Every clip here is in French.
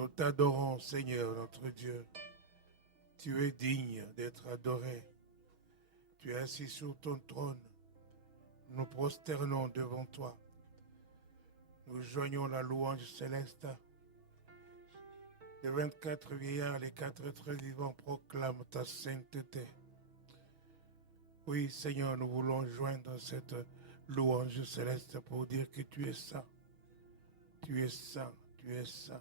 Nous t'adorons, Seigneur, notre Dieu. Tu es digne d'être adoré. Tu es assis sur ton trône. Nous prosternons devant toi. Nous joignons la louange céleste. Les 24 vieillards, les 4 êtres vivants proclament ta sainteté. Oui, Seigneur, nous voulons joindre cette louange céleste pour dire que tu es saint. Tu es saint, tu es saint.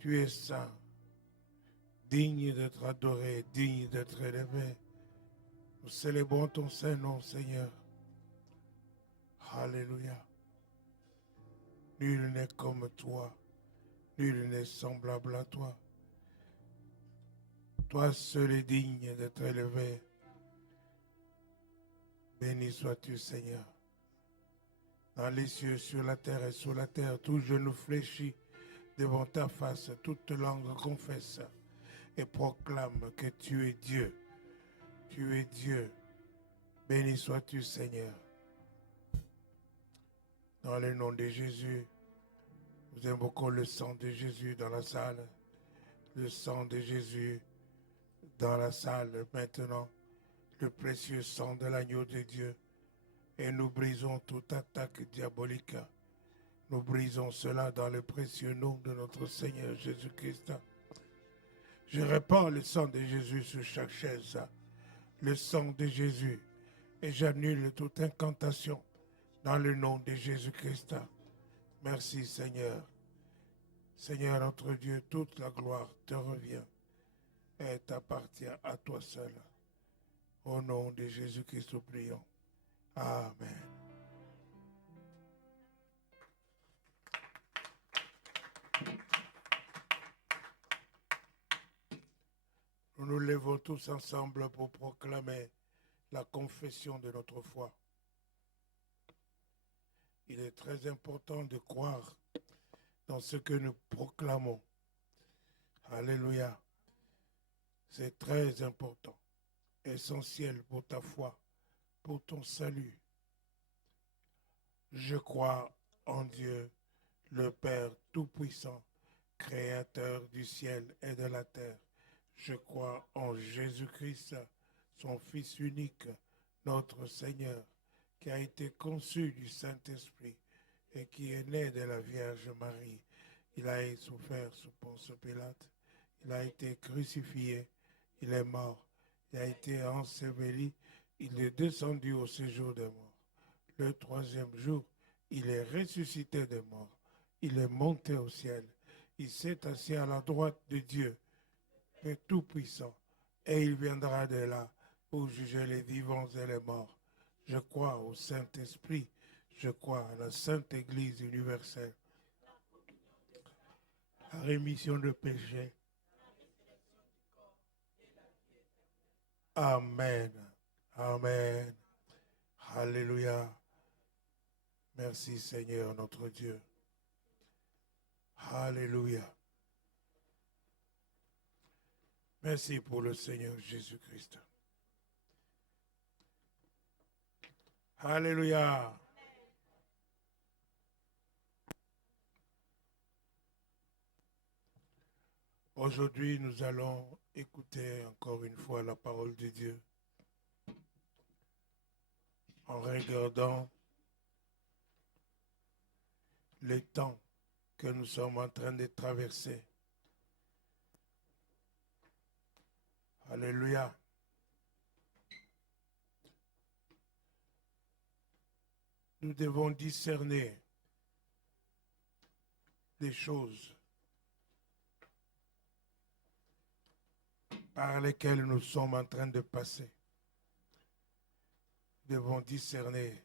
Tu es saint. Digne d'être adoré, digne d'être élevé. Nous célébrons ton Saint-Nom, Seigneur. Alléluia. Nul n'est comme toi. Nul n'est semblable à toi. Toi seul est digne d'être élevé. Béni sois-tu, Seigneur. Dans les cieux, sur la terre et sous la terre, tout genou fléchit devant ta face, toute langue confesse et proclame que tu es Dieu. Tu es Dieu. Béni sois-tu, Seigneur. Dans le nom de Jésus, nous invoquons le sang de Jésus dans la salle. Le sang de Jésus dans la salle maintenant. Le précieux sang de l'agneau de Dieu. Et nous brisons toute attaque diabolique. Nous brisons cela dans le précieux nom de notre Seigneur Jésus-Christ. Je répands le sang de Jésus sur chaque chaise. Le sang de Jésus. Et j'annule toute incantation dans le nom de Jésus-Christ. Merci Seigneur. Seigneur notre Dieu, toute la gloire te revient et t'appartient à toi seul. Au nom de Jésus-Christ, nous prions. Amen. Nous nous levons tous ensemble pour proclamer la confession de notre foi. Il est très important de croire dans ce que nous proclamons. Alléluia. C'est très important, essentiel pour ta foi, pour ton salut. Je crois en Dieu, le Père Tout-Puissant, Créateur du ciel et de la terre. Je crois en Jésus-Christ, son Fils unique, notre Seigneur, qui a été conçu du Saint-Esprit et qui est né de la Vierge Marie. Il a souffert sous Ponce Pilate, il a été crucifié, il est mort, il a été enseveli, il est descendu au séjour des morts. Le troisième jour, il est ressuscité des morts, il est monté au ciel, il s'est assis à la droite de Dieu, le Tout-Puissant, et il viendra de là pour juger les vivants et les morts. Je crois au Saint-Esprit, je crois à la Sainte Église universelle, la rémission de péchés. Amen. Amen. Alléluia. Merci Seigneur notre Dieu. Alléluia. Merci pour le Seigneur Jésus-Christ. Alléluia. Aujourd'hui, nous allons écouter encore une fois la parole de Dieu en regardant le temps que nous sommes en train de traverser. Alléluia. Nous devons discerner les choses par lesquelles nous sommes en train de passer. Nous devons discerner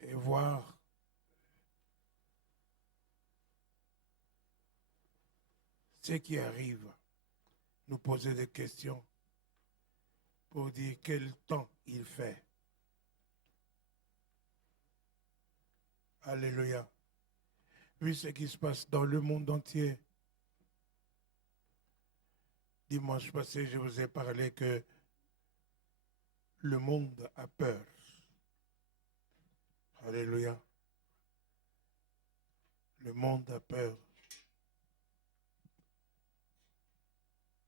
et voir ce qui arrive, nous poser des questions pour dire quel temps il fait. Alléluia. Vu ce qui se passe dans le monde entier. Dimanche passé, je vous ai parlé que le monde a peur. Alléluia. Le monde a peur.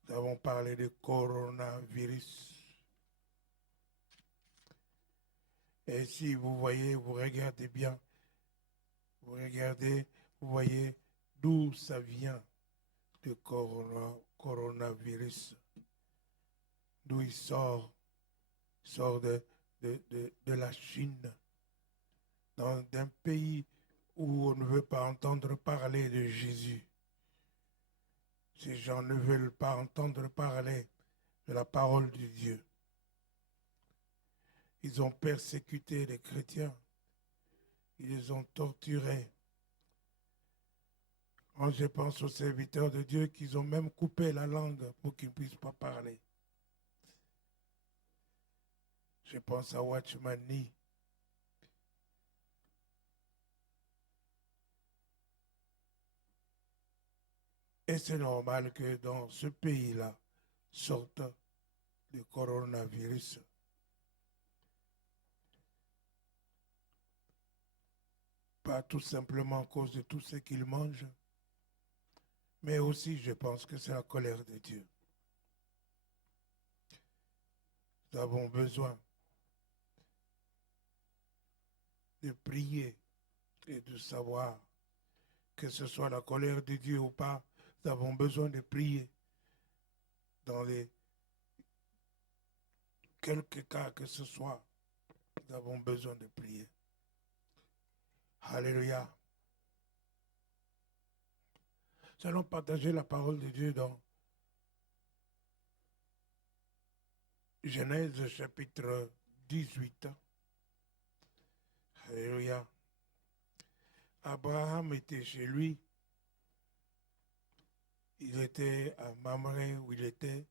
Nous avons parlé du coronavirus. Et si vous voyez, vous regardez bien, vous regardez, vous voyez d'où ça vient, le coronavirus. D'où il sort de la Chine, d'un pays où on ne veut pas entendre parler de Jésus. Ces gens ne veulent pas entendre parler de la parole de Dieu. Ils ont persécuté les chrétiens. Ils les ont torturés. Je pense aux serviteurs de Dieu qu'ils ont même coupé la langue pour qu'ils ne puissent pas parler. Je pense à Watchman Nee. Et c'est normal que dans ce pays-là sorte le coronavirus. Pas tout simplement à cause de tout ce qu'ils mangent, mais aussi je pense que c'est la colère de Dieu. Nous avons besoin de prier et de savoir que ce soit la colère de Dieu ou pas, nous avons besoin de prier dans les quelques cas que ce soit. Nous avons besoin de prier. Alléluia. Nous allons partager la parole de Dieu dans Genèse chapitre 18. Alléluia. Abraham était chez lui. Il était à Mamré où il était.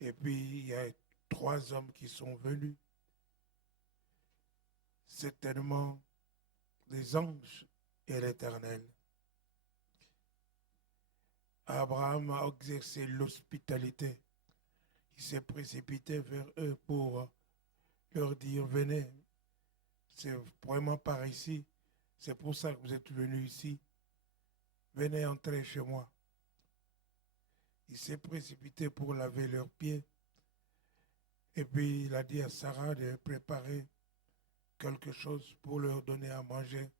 Et puis il y a 3 hommes qui sont venus. Certainement des anges et l'Éternel. Abraham a exercé l'hospitalité. Il s'est précipité vers eux pour leur dire, venez, c'est vraiment par ici, c'est pour ça que vous êtes venus ici. Venez entrer chez moi. Il s'est précipité pour laver leurs pieds. Et puis il a dit à Sarah de préparer quelque chose pour leur donner à manger.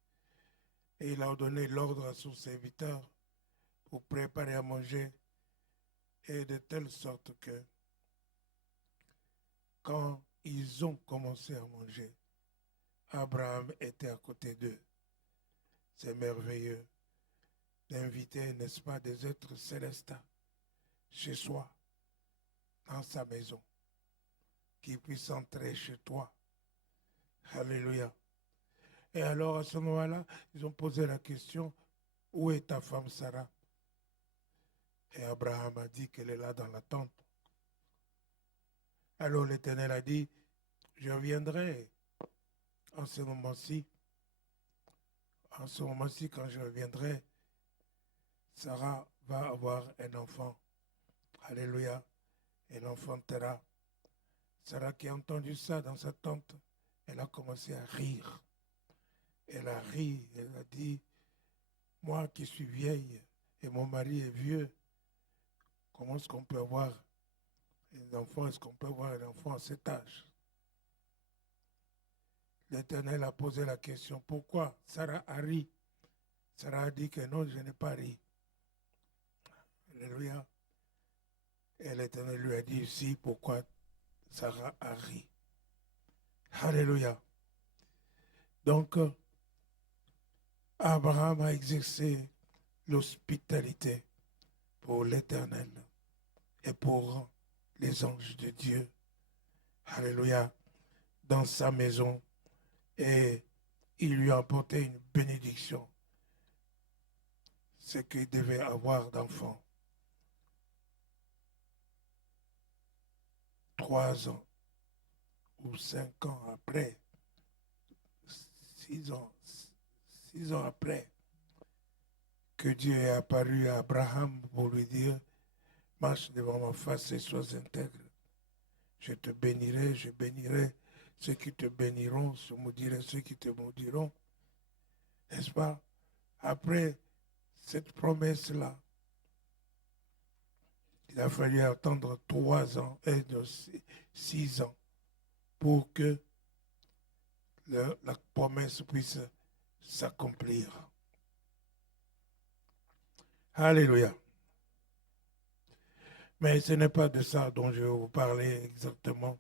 Et il a donné l'ordre à son serviteur pour préparer à manger. Et de telle sorte que quand ils ont commencé à manger, Abraham était à côté d'eux. C'est merveilleux d'inviter, n'est-ce pas, des êtres célestes chez soi, dans sa maison, qui puissent entrer chez toi. Alléluia. Et alors, à ce moment-là, ils ont posé la question, où est ta femme Sarah? Et Abraham a dit qu'elle est là dans la tente. Alors l'Éternel a dit, je reviendrai en ce moment-ci. En ce moment-ci, quand je reviendrai, Sarah va avoir un enfant. Alléluia. Et l'enfantera. Sarah qui a entendu ça dans sa tente, elle a commencé à rire. Elle a ri, elle a dit, moi qui suis vieille et mon mari est vieux, comment est-ce qu'on peut avoir un enfant? Est-ce qu'on peut avoir un enfant à cet âge? L'Éternel a posé la question, pourquoi Sarah a ri? Sarah a dit que non, je n'ai pas ri. Alléluia. Et l'Éternel lui a dit, si, pourquoi Sarah a ri? Alléluia. Donc, Abraham a exercé l'hospitalité pour l'Éternel et pour les anges de Dieu. Alléluia. Dans sa maison. Et il lui a apporté une bénédiction. Ce qu'il devait avoir d'enfant. 3 ans ou 5 ans après, 6 ans après, que Dieu est apparu à Abraham pour lui dire, marche devant ma face et sois intègre. Je te bénirai, je bénirai ceux qui te béniront, se maudiraient ceux qui te maudiront. N'est-ce pas? Après cette promesse-là, il a fallu attendre 3 ans et 6 ans pour que la promesse puisse s'accomplir. Alléluia. Mais ce n'est pas de ça dont je vais vous parler exactement.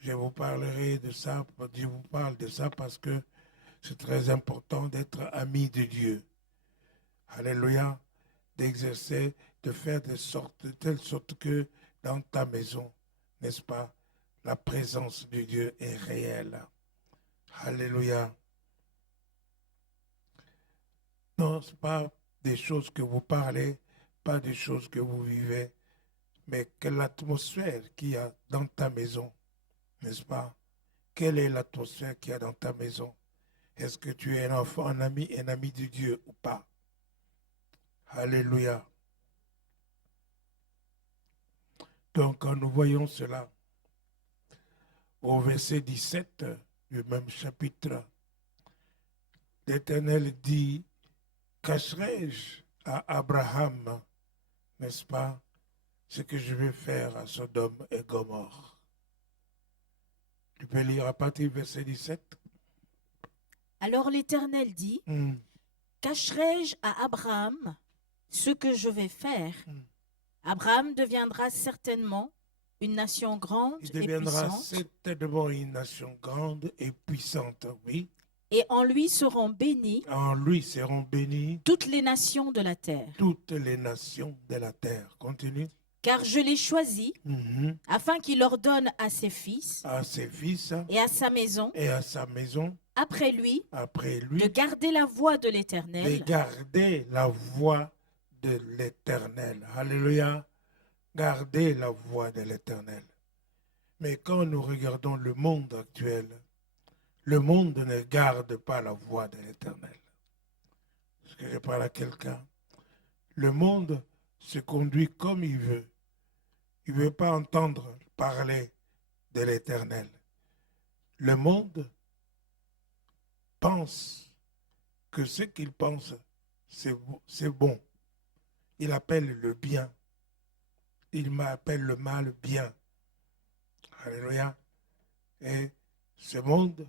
Je vous parlerai de ça, je vous parle de ça parce que c'est très important d'être ami de Dieu. Alléluia. D'exercer, de faire de telle sorte que dans ta maison, n'est-ce pas, la présence de Dieu est réelle. Alléluia. Non, ce n'est pas des choses que vous parlez, pas des choses que vous vivez, mais quelle l'atmosphère qu'il y a dans ta maison, n'est-ce pas? Quelle est l'atmosphère qu'il y a dans ta maison? Est-ce que tu es un enfant, un ami de Dieu ou pas? Alléluia. Donc, quand nous voyons cela, au verset 17 du même chapitre, l'Éternel dit, cacherai-je à Abraham, n'est-ce pas, ce que je vais faire à Sodome et Gomorrhe? Tu peux lire à partir du verset 17. Alors l'Éternel dit, cacherai-je à Abraham ce que je vais faire? Abraham deviendra certainement une nation grande et puissante. Il deviendra certainement une nation grande et puissante, oui. Et en lui seront bénies toutes les nations de la terre. Toutes les nations de la terre. Continue. Car je l'ai choisi afin qu'il ordonne à ses fils et à sa maison après lui de garder la voie de l'Éternel. De garder la voie de l'Éternel. Alléluia. Garder la voie de l'Éternel. Mais quand nous regardons le monde actuel, le monde ne garde pas la voie de l'Éternel. Est-ce que je parle à quelqu'un? Le monde se conduit comme il veut. Il ne veut pas entendre parler de l'Éternel. Le monde pense que ce qu'il pense, c'est bon. Il appelle le bien. Il m'appelle le mal bien. Alléluia. Et ce monde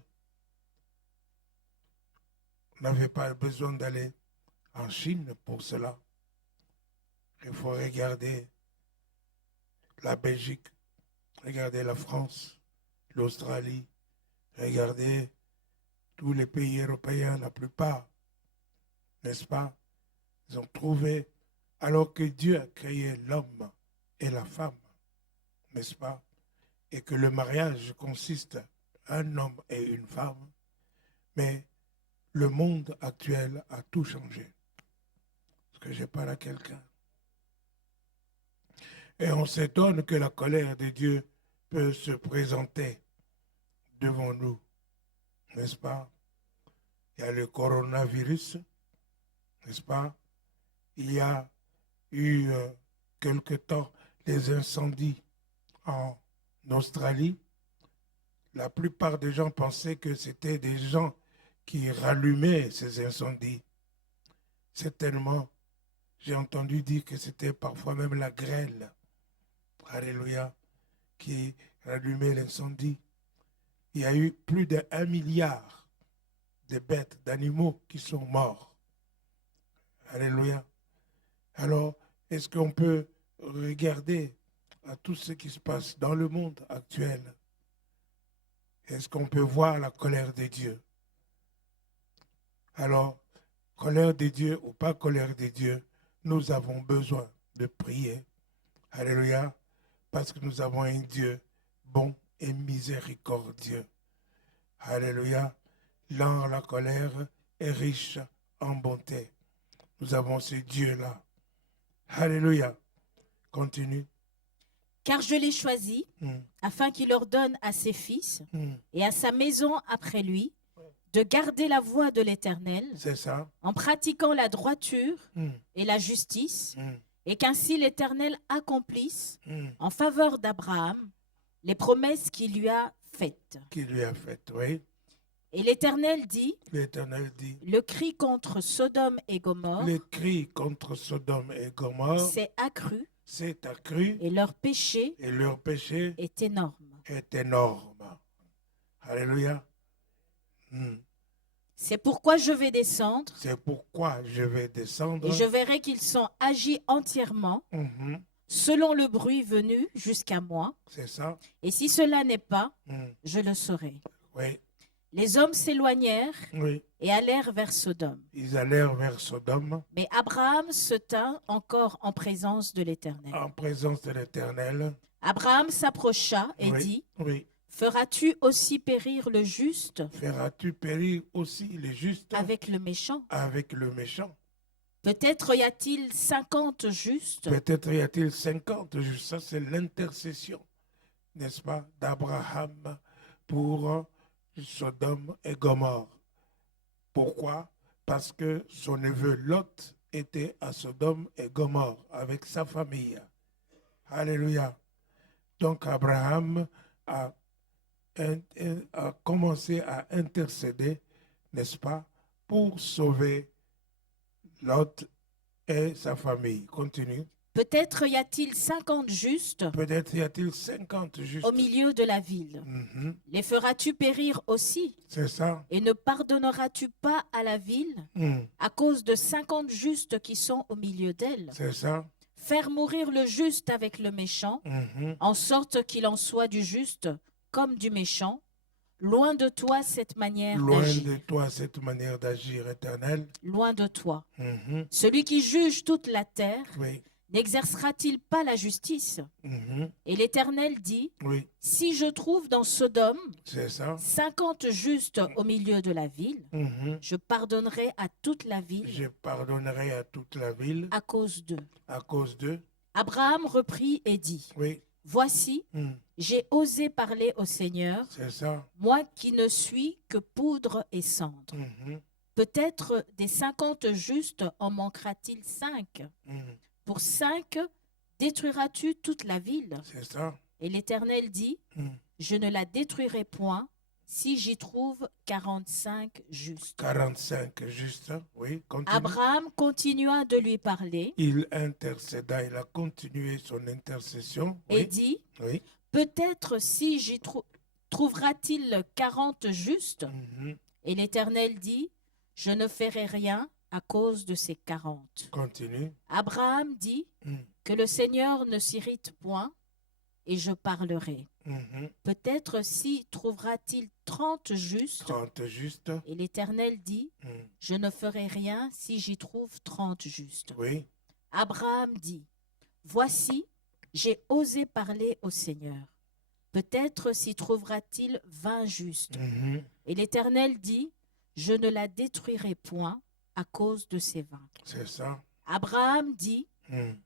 n'avait pas besoin d'aller en Chine pour cela. Il faut regarder la Belgique, regarder la France, l'Australie, regarder tous les pays européens, la plupart, n'est-ce pas? Ils ont trouvé, alors que Dieu a créé l'homme et la femme, n'est-ce pas? Et que le mariage consiste en un homme et une femme, mais le monde actuel a tout changé. Est-ce que je parle à quelqu'un? Et on s'étonne que la colère de Dieu peut se présenter devant nous, n'est-ce pas? Il y a le coronavirus, n'est-ce pas? Il y a eu quelque temps les incendies en Australie. La plupart des gens pensaient que c'était des gens qui rallumaient ces incendies. Certainement, j'ai entendu dire que c'était parfois même la grêle, alléluia, qui rallumait l'incendie. Il y a eu plus d'1 milliard de bêtes, d'animaux qui sont morts. Alléluia. Alors, est-ce qu'on peut regarder à tout ce qui se passe dans le monde actuel? Est-ce qu'on peut voir la colère de Dieu? Alors, colère de Dieu ou pas colère de Dieu, nous avons besoin de prier. Alléluia. Parce que nous avons un Dieu bon et miséricordieux. Alléluia. Lent la colère est riche en bonté. Nous avons ce Dieu-là. Alléluia. Continue. Car je l'ai choisi afin qu'il ordonne à ses fils et à sa maison après lui de garder la voie de l'Éternel en pratiquant la droiture et la justice et qu'ainsi l'Éternel accomplisse en faveur d'Abraham les promesses qu'il lui a faites. Qu'il lui a faites, oui. Et l'Éternel dit, L'Éternel dit, le cri contre Sodome et Gomorrhe le cri contre Sodome et Gomorrhe s'est accru s'est accru et leur péché et leur péché est énorme. est énorme. Alléluia. C'est pourquoi je vais descendre C'est pourquoi je vais descendre. et je verrai qu'ils sont agis entièrement selon le bruit venu jusqu'à moi. C'est ça. Et si cela n'est pas, je le saurai. Oui. Les hommes s'éloignèrent Oui. et allèrent vers Sodome. Ils allèrent vers Sodome Mais Abraham se tint encore en présence de l'Éternel. en présence de l'Éternel. Abraham s'approcha et Oui. dit, Oui. feras-tu aussi périr le juste Feras-tu périr aussi les justes avec le méchant? avec le méchant? Peut-être y a-t-il 50 justes. Peut-être y a-t-il 50 justes. Ça, c'est l'intercession, n'est-ce pas, d'Abraham pour Sodome et Gomorrhe. Pourquoi? Parce que son neveu Lot était à Sodome et Gomorrhe avec sa famille. Alléluia. Donc Abraham a commencé à intercéder, n'est-ce pas, pour sauver Lot et sa famille. Continue. Peut-être y a-t-il 50 justes Peut-être y a-t-il 50 justes. au milieu de la ville. Les feras-tu périr aussi? C'est ça. Et ne pardonneras-tu pas à la ville à cause de 50 justes qui sont au milieu d'elle? C'est ça. Faire mourir le juste avec le méchant, en sorte qu'il en soit du juste comme du méchant. Loin de toi cette manière Loin d'agir. de toi cette manière d'agir, Éternel. Loin de toi. Celui qui juge toute la terre, Oui. n'exercera-t-il pas la justice? Et l'Éternel dit, Oui, si je trouve dans Sodome c'est ça. 50 justes au milieu de la ville, je pardonnerai à toute la ville Je pardonnerai à toute la ville à cause d'eux. à cause d'eux. Abraham reprit et dit, Oui, voici, j'ai osé parler au Seigneur, c'est ça. moi qui ne suis que poudre et cendre. Peut-être des 50 justes en manquera-t-il 5? Pour 5, détruiras-tu toute la ville? C'est ça. Et l'Éternel dit, je ne la détruirai point si j'y trouve 45 justes. 45 justes. Oui, continue. Abraham continua de lui parler Il intercéda, il a continué son intercession. et Oui, dit, oui. peut-être si j'y trouvera-t-il 40 justes? Et l'Éternel dit, je ne ferai rien à cause de ces 40. Continue. Abraham dit, que le Seigneur ne s'irrite point, et je parlerai. Peut-être si trouvera-t-il 30 justes? 30 justes. Et l'Éternel dit, je ne ferai rien si j'y trouve 30 justes. Oui. Abraham dit, voici, j'ai osé parler au Seigneur. Peut-être s'y trouvera-t-il 20 justes. Et l'Éternel dit, je ne la détruirai point à cause de ces 20. C'est ça. Abraham dit,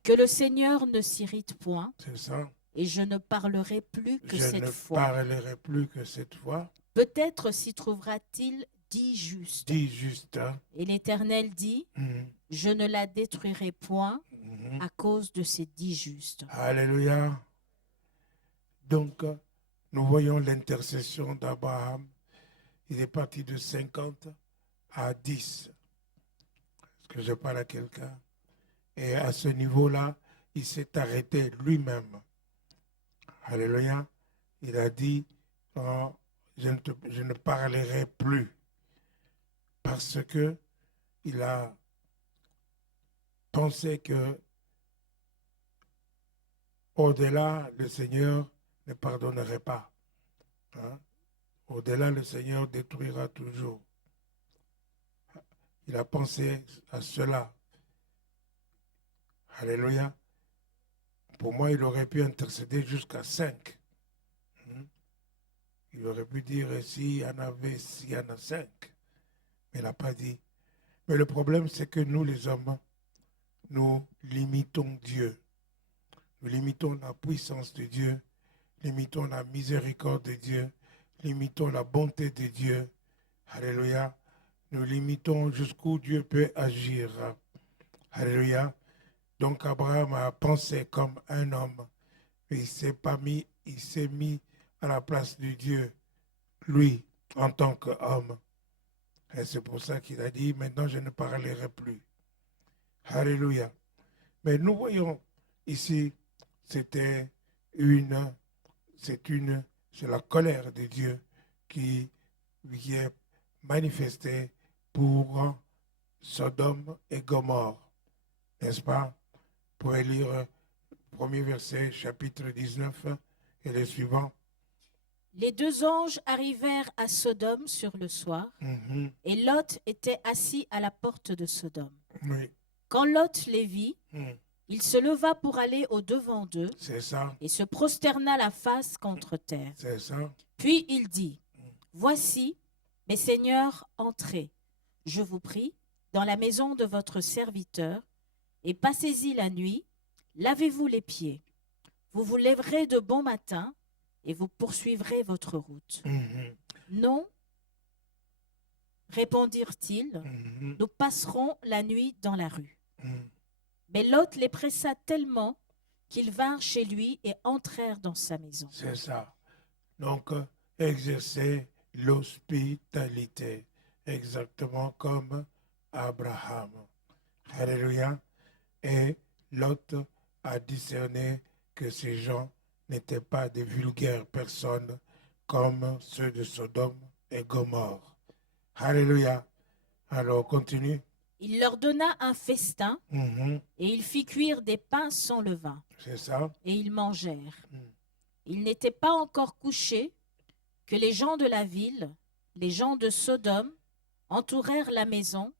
que le Seigneur ne s'irrite point, C'est ça. et je ne parlerai plus que Je cette ne fois. parlerai plus que cette fois. Peut-être s'y trouvera-t-il 10 justes. 10 justes. Et l'Éternel dit, je ne la détruirai point à cause de ces 10 justes. Alléluia. Donc, nous voyons l'intercession d'Abraham. Il est parti de 50 à 10. Est-ce que je parle à quelqu'un? Et à ce niveau-là, il s'est arrêté lui-même. Alléluia. Il a dit, oh, je ne parlerai plus. Parce que il a pensé que au-delà, le Seigneur ne pardonnerait pas. Hein? Au-delà, le Seigneur détruira toujours. Il a pensé à cela. Alléluia. Pour moi, il aurait pu intercéder jusqu'à 5. Il aurait pu dire s'il y en a 5. Mais il n'a pas dit. Mais le problème, c'est que nous, les hommes, nous limitons Dieu. Nous limitons la puissance de Dieu, limitons la miséricorde de Dieu, limitons la bonté de Dieu. Alléluia. Nous limitons jusqu'où Dieu peut agir. Alléluia. Donc Abraham a pensé comme un homme. Il ne s'est pas mis il s'est mis à la place de Dieu, lui, en tant qu'homme. Et c'est pour ça qu'il a dit, maintenant je ne parlerai plus. Alléluia. Mais nous voyons ici, c'est la colère de Dieu qui vient manifester pour Sodome et Gomorrhe. N'est-ce pas? Vous pouvez lire le premier verset, chapitre 19 et le suivant. Les deux anges arrivèrent à Sodome sur le soir, et Lot était assis à la porte de Sodome. Oui. Quand Lot les vit, il se leva pour aller au-devant d'eux et se prosterna la face contre terre. C'est ça. Puis il dit, « Voici, mes seigneurs, entrez, je vous prie, dans la maison de votre serviteur, et passez-y la nuit, lavez-vous les pieds. Vous vous lèverez de bon matin, et vous poursuivrez votre route. Non, répondirent-ils, nous passerons la nuit dans la rue. Mais Lot les pressa tellement qu'ils vinrent chez lui et entrèrent dans sa maison. C'est ça. Donc, exercer l'hospitalité, exactement comme Abraham. Alléluia. Et Lot a discerné que ces gens n'étaient pas des vulgaires personnes comme ceux de Sodome et Gomorre. Alléluia. Alors, continue. Il leur donna un festin et il fit cuire des pains sans levain. C'est ça. Et ils mangèrent. Ils n'étaient pas encore couchés que les gens de la ville, les gens de Sodome, entourèrent la maison,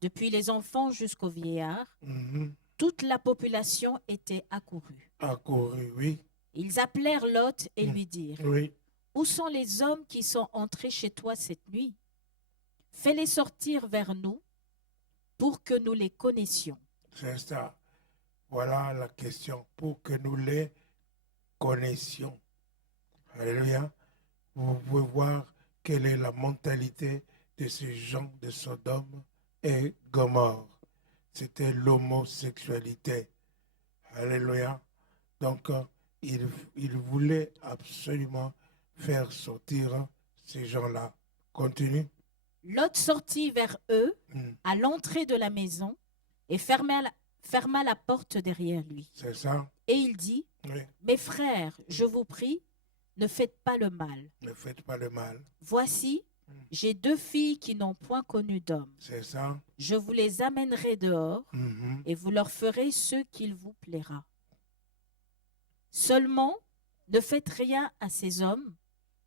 depuis les enfants jusqu'aux vieillards. Toute la population était accourue. Accourue, oui. Ils appelèrent Lot et lui dirent, oui. « Où sont les hommes qui sont entrés chez toi cette nuit? Fais-les sortir vers nous pour que nous les connaissions. » C'est ça. Voilà la question, pour que nous les connaissions. Alléluia. Vous pouvez voir quelle est la mentalité de ces gens de Sodome et Gomorre. C'était l'homosexualité. Alléluia. Donc, il voulait absolument faire sortir ces gens-là. Continue. Lot sortit vers eux à l'entrée de la maison et ferma la porte derrière lui. C'est ça. Et il dit, oui. Mes frères, je vous prie, ne faites pas le mal. Ne faites pas le mal. Voici, j'ai 2 filles qui n'ont point connu d'homme. C'est ça. Je vous les amènerai dehors et vous leur ferez ce qu'il vous plaira. Seulement, ne faites rien à ces hommes,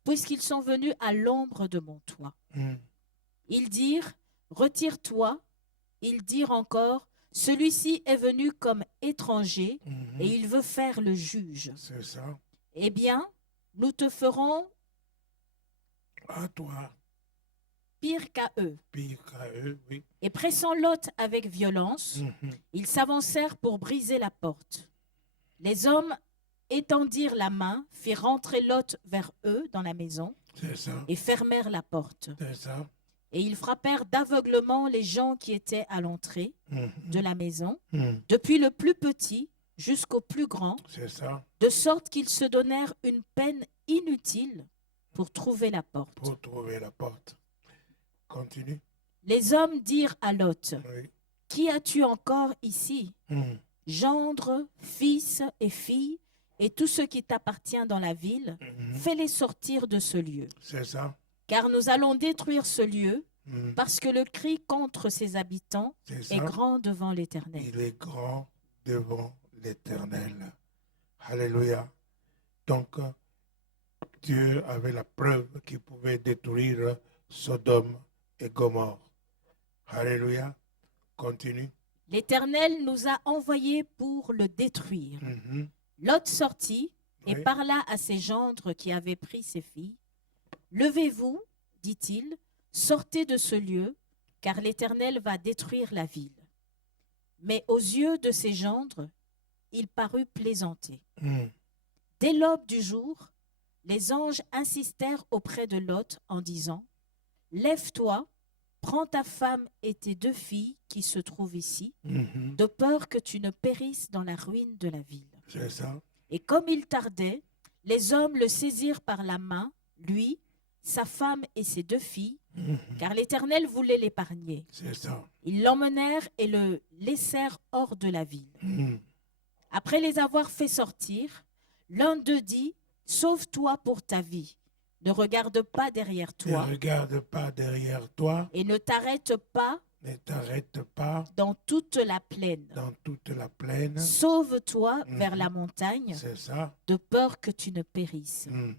puisqu'ils sont venus à l'ombre de mon toit. Ils dirent, retire-toi. Ils dirent encore, celui-ci est venu comme étranger et il veut faire le juge. C'est ça. Eh bien, nous te ferons à toi. Pire qu'à eux. Pire qu'à eux, oui. Et pressant Lot avec violence, ils s'avancèrent pour briser la porte. Les hommes étendirent la main, firent rentrer Lot vers eux dans la maison C'est ça. et fermèrent la porte. C'est ça. Et ils frappèrent d'aveuglement les gens qui étaient à l'entrée de la maison, depuis le plus petit jusqu'au plus grand, C'est ça. de sorte qu'ils se donnèrent une peine inutile pour trouver la porte. Pour trouver la porte. Continue. Les hommes dirent à Lot, Oui. qui as-tu encore ici? Gendre, fils et filles, et tout ce qui t'appartient dans la ville, fais-les sortir de ce lieu. C'est ça. Car nous allons détruire ce lieu, parce que le cri contre ses habitants est grand devant l'Éternel. Il est grand devant l'Éternel. Alléluia. Donc, Dieu avait la preuve qu'il pouvait détruire Sodome et Gomorre. Alléluia. Continue. L'Éternel nous a envoyés pour le détruire. Lot sortit et parla à ses gendres qui avaient pris ses filles. Levez-vous, dit-il, sortez de ce lieu, car l'Éternel va détruire la ville. Mais aux yeux de ses gendres, il parut plaisanter. Dès l'aube du jour, les anges insistèrent auprès de Lot en disant, « Lève-toi, prends ta femme et tes 2 filles qui se trouvent ici, de peur que tu ne périsses dans la ruine de la ville. » C'est ça. Et comme il tardait, les hommes le saisirent par la main, lui, sa femme et ses 2 filles, car l'Éternel voulait l'épargner. C'est ça. Ils l'emmenèrent et le laissèrent hors de la ville. Mm. Après les avoir fait sortir, l'un d'eux dit, « Sauve-toi pour ta vie, ne regarde pas derrière Ne toi regarde pas derrière toi, et ne t'arrête pas ne t'arrête pas dans toute la plaine. dans toute la plaine. Sauve-toi vers la montagne, C'est ça. de peur que tu ne périsses. Mm. »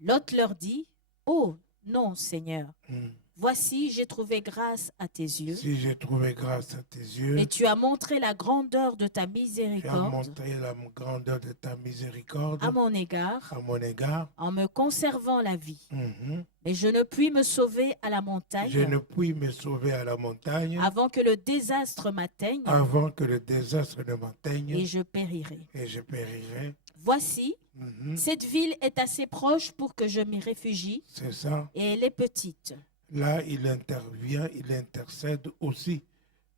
Lot leur dit, « Oh, non, Seigneur, Mm. voici, j'ai trouvé grâce à tes yeux, Si j'ai trouvé grâce à tes yeux, et tu as montré la grandeur de ta tu as miséricorde montré la grandeur de ta miséricorde à mon égard, à mon égard. en me conservant la vie. Mhm. Mais je ne puis me sauver à la Je montagne ne puis me sauver à la montagne avant que le désastre m'atteigne, avant que le désastre ne m'atteigne et je périrai. et je périrai. Voici, Mhm. cette ville est assez proche pour que je m'y réfugie, C'est ça. et elle est petite. Là, il intervient, il intercède aussi.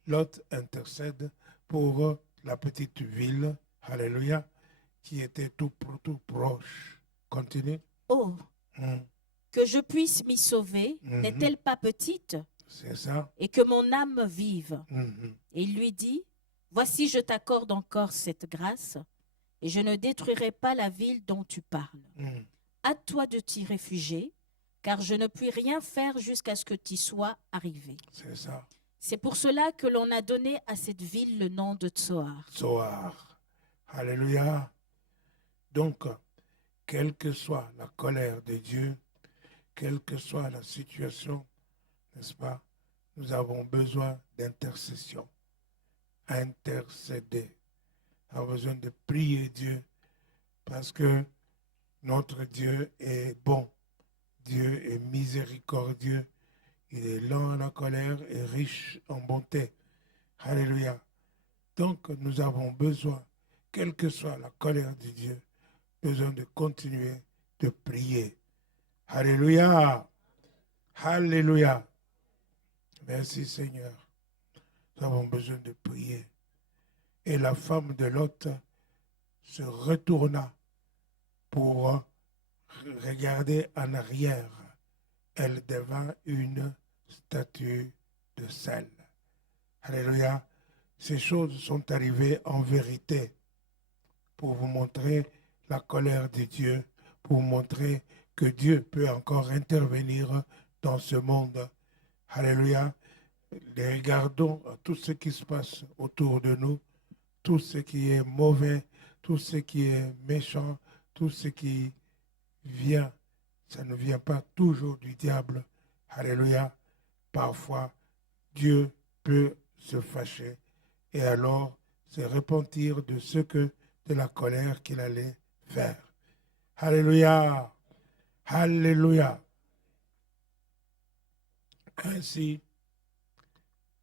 Lot intercède pour la petite ville, alléluia, qui était tout proche. Continue. Oh, Mm. que je puisse m'y sauver, Mhm. n'est-elle pas petite, C'est ça. et que mon âme vive? Mhm. Et il lui dit, voici, je t'accorde encore cette grâce, et je ne détruirai pas la ville dont tu parles. Mm. Hâte-toi de t'y réfugier, car je ne puis rien faire jusqu'à ce que tu y sois arrivé. C'est ça. C'est pour cela que l'on a donné à cette ville le nom de Tsoar. Zoar. Alléluia. Donc, quelle que soit la colère de Dieu, quelle que soit la situation, n'est-ce pas, nous avons besoin d'intercession. Intercéder. Nous avons besoin de prier Dieu parce que notre Dieu est bon. Dieu est miséricordieux. Il est lent à la colère et riche en bonté. Alléluia. Donc, nous avons besoin, quelle que soit la colère de Dieu, besoin de continuer de prier. Alléluia. Alléluia. Merci Seigneur. Nous avons besoin de prier. Et la femme de Lot se retourna pour regarder en arrière. Elle devint une statue de sel. Alléluia. Ces choses sont arrivées en vérité pour vous montrer la colère de Dieu, pour vous montrer que Dieu peut encore intervenir dans ce monde. Alléluia. Regardons tout ce qui se passe autour de nous, tout ce qui est mauvais, tout ce qui est méchant, tout ce qui vient. Ça ne vient pas toujours du diable. Alléluia. Parfois, Dieu peut se fâcher et alors se repentir de ce que, de la colère qu'il allait faire. Alléluia. Alléluia. Ainsi,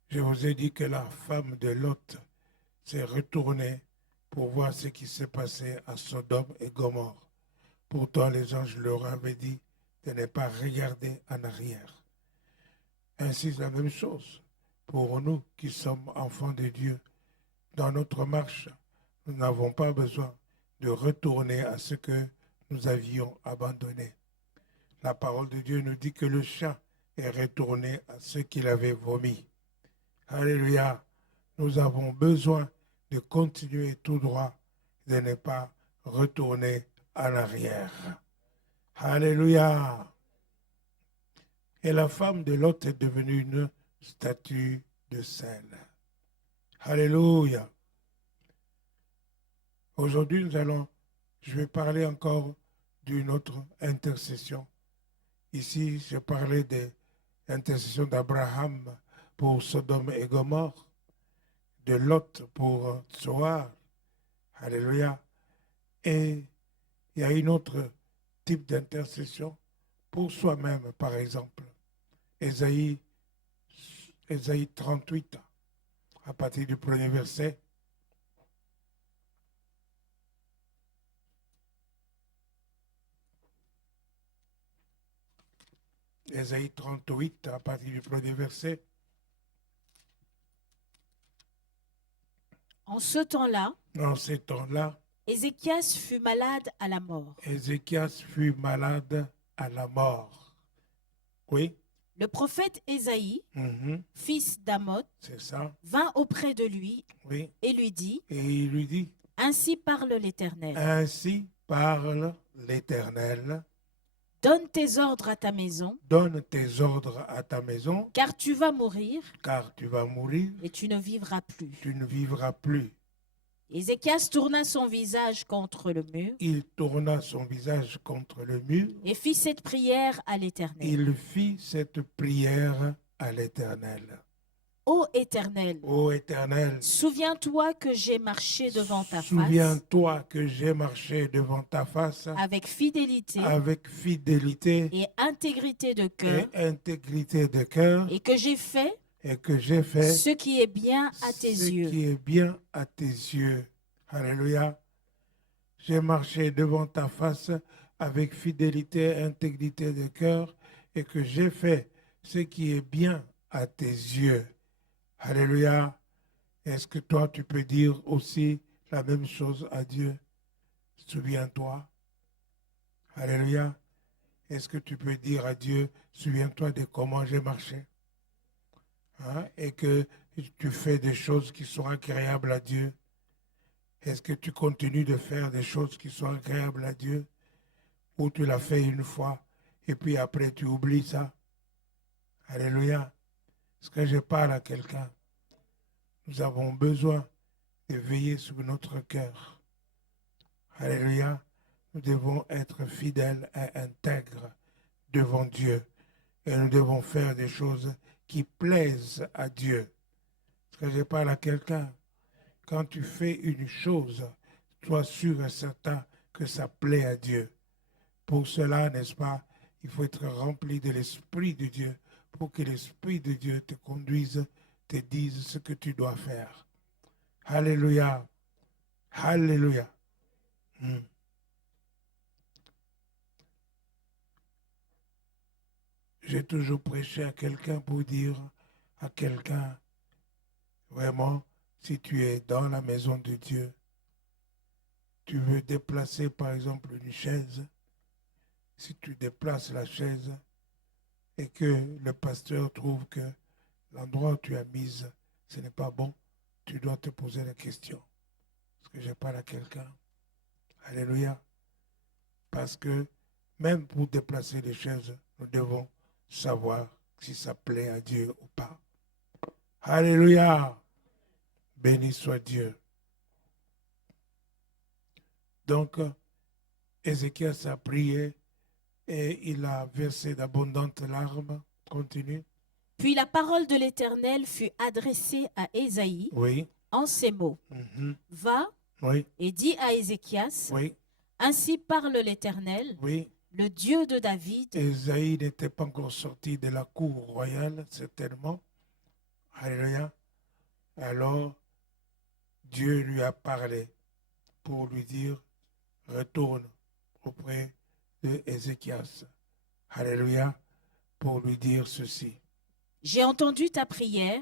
je vous ai dit que la femme de Lot s'est retournée pour voir ce qui s'est passé à Sodome et Gomorrhe. Pourtant, les anges leur avaient dit de ne pas regarder en arrière. Ainsi, c'est la même chose pour nous qui sommes enfants de Dieu. Dans notre marche, nous n'avons pas besoin de retourner à ce que nous avions abandonné. La parole de Dieu nous dit que le chat est retourné à ce qu'il avait vomi. Alléluia. Nous avons besoin de continuer tout droit, de ne pas retourner en arrière. Alléluia. Et la femme de Lot est devenue une statue de sel. Alléluia. Aujourd'hui, je vais parler encore d'une autre intercession. Ici, je parlais de l'intercession d'Abraham pour Sodome et Gomorrhe, de Lot pour Tsoar. Alléluia. Et il y a une autre type d'intercession pour soi-même, par exemple. Ésaïe 38, à partir du premier verset. Ésaïe 38, à partir du premier verset. En ce temps-là, Dans ces temps-là, Ézéchias fut malade à la mort. Ézéchias fut malade à la mort. Oui. Le prophète Ésaïe, Mhm. fils d'Amoth, C'est ça. vint auprès de lui Oui. et lui dit, Et il lui dit, ainsi parle l'Éternel. ainsi parle l'Éternel. Donne tes ordres à ta maison, Donne tes ordres à ta maison, car tu vas mourir car tu vas mourir, et tu ne vivras plus. tu ne vivras plus. Ézéchias tourna son visage contre le mur Il tourna son visage contre le mur. et fit cette prière à l'Éternel. Il fit cette prière à l'Éternel. Ô Éternel, Ô Éternel, souviens-toi que j'ai marché devant ta face souviens-toi que j'ai marché devant ta face avec fidélité avec fidélité et intégrité de cœur et intégrité de cœur et que j'ai fait et que j'ai fait ce qui est bien à tes ce yeux. qui est bien à tes yeux. Alléluia. J'ai marché devant ta face avec fidélité et intégrité de cœur et que j'ai fait ce qui est bien à tes yeux. Alléluia. Est-ce que toi, tu peux dire aussi la même chose à Dieu? Souviens-toi. Alléluia. Est-ce que tu peux dire à Dieu, souviens-toi de comment j'ai marché? Hein? Et que tu fais des choses qui sont agréables à Dieu. Est-ce que tu continues de faire des choses qui sont agréables à Dieu? Ou tu l'as fait une fois et puis après tu oublies ça? Alléluia. Est-ce que je parle à quelqu'un? Nous avons besoin de veiller sur notre cœur. Alléluia. Nous devons être fidèles et intègres devant Dieu. Et nous devons faire des choses qui plaisent à Dieu. Est-ce que je parle à quelqu'un? Quand tu fais une chose, sois sûr et certain que ça plaît à Dieu. Pour cela, n'est-ce pas, il faut être rempli de l'Esprit de Dieu pour que l'Esprit de Dieu te conduise, te dise ce que tu dois faire. Alléluia. Alléluia. J'ai toujours prêché à quelqu'un pour dire à quelqu'un, vraiment, si tu es dans la maison de Dieu, tu veux déplacer par exemple une chaise, si tu déplaces la chaise et que le pasteur trouve que l'endroit où tu as mis, ce n'est pas bon, tu dois te poser la question. Est-ce que je parle à quelqu'un? Alléluia. Parce que même pour déplacer les chaises, nous devons savoir si ça plaît à Dieu ou pas. Alléluia. Béni soit Dieu. Donc, Ézéchias a prié et il a versé d'abondantes larmes. Continue. Puis la parole de l'Éternel fut adressée à Ésaïe Oui. en ces mots. Va Oui. et dis à Ézéchias, Oui. ainsi parle l'Éternel, Oui. le Dieu de David. Ésaïe n'était pas encore sorti de la cour royale, certainement. Alléluia. Alors, Dieu lui a parlé pour lui dire, retourne auprès de Ézéchias. Alléluia. Pour lui dire ceci. J'ai entendu ta prière,